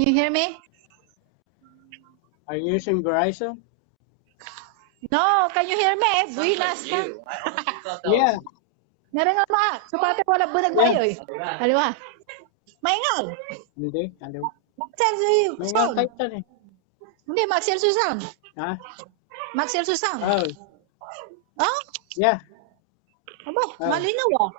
Can you hear me? Are you using Verizon? No, can you hear me? Buenas. Yeah. Nara nga ma. Sapate wala bunag mo ayoy. Aliwa. Maingal. Hindi. Ano? Maxel May sound. kaitan eh. Hindi, Maxel sound. Ha? Maxel sound. Oh. Oh? Yeah. Aba, malinaw ah.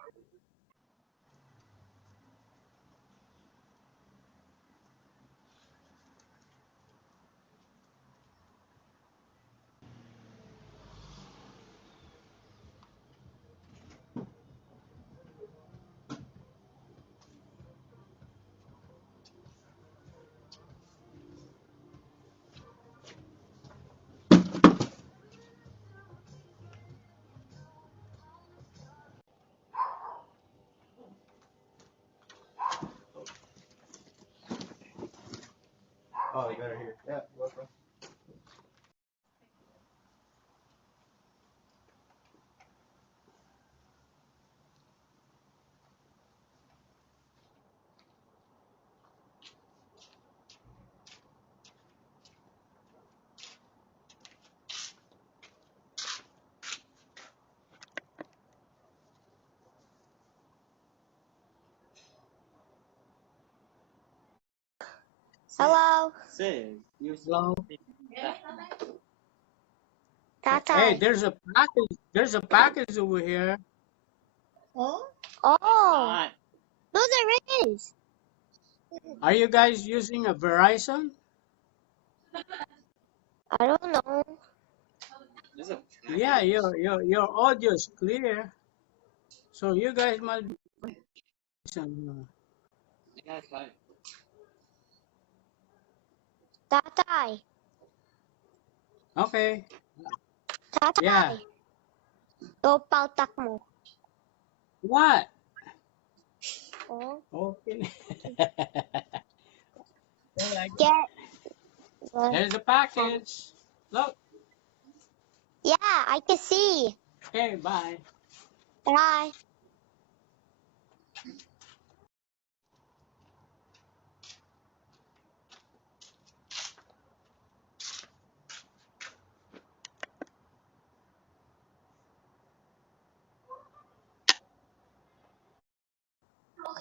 Oh, you better hear. Yeah, go for it. Hello. Say, you Hello. Tata. Hey, there's a package. There's a package over here. Oh? Oh. No, there is. Are you guys using a Verizon? I don't know. Yeah, your audio is clear. So you guys must be Verizon. Tatay. Okay. Tatay. Yeah. Topautak mo. What? Oh. Okay. Get. There's the package. Look. Yeah, I can see. Okay, bye. Bye.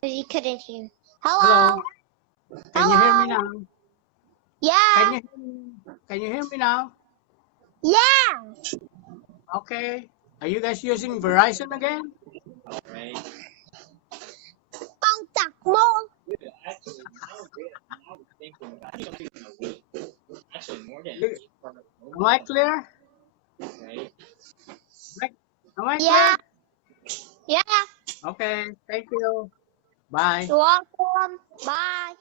Because you couldn't hear. Hello. Can you hear me now? Yeah. Can you hear me now? Yeah. Okay. Are you guys using Verizon again? Right. Pautak mo. Actually, more than Am I clear? right? Am I Yeah. clear? Yeah. Okay. Thank you. Bye. You're welcome. Bye.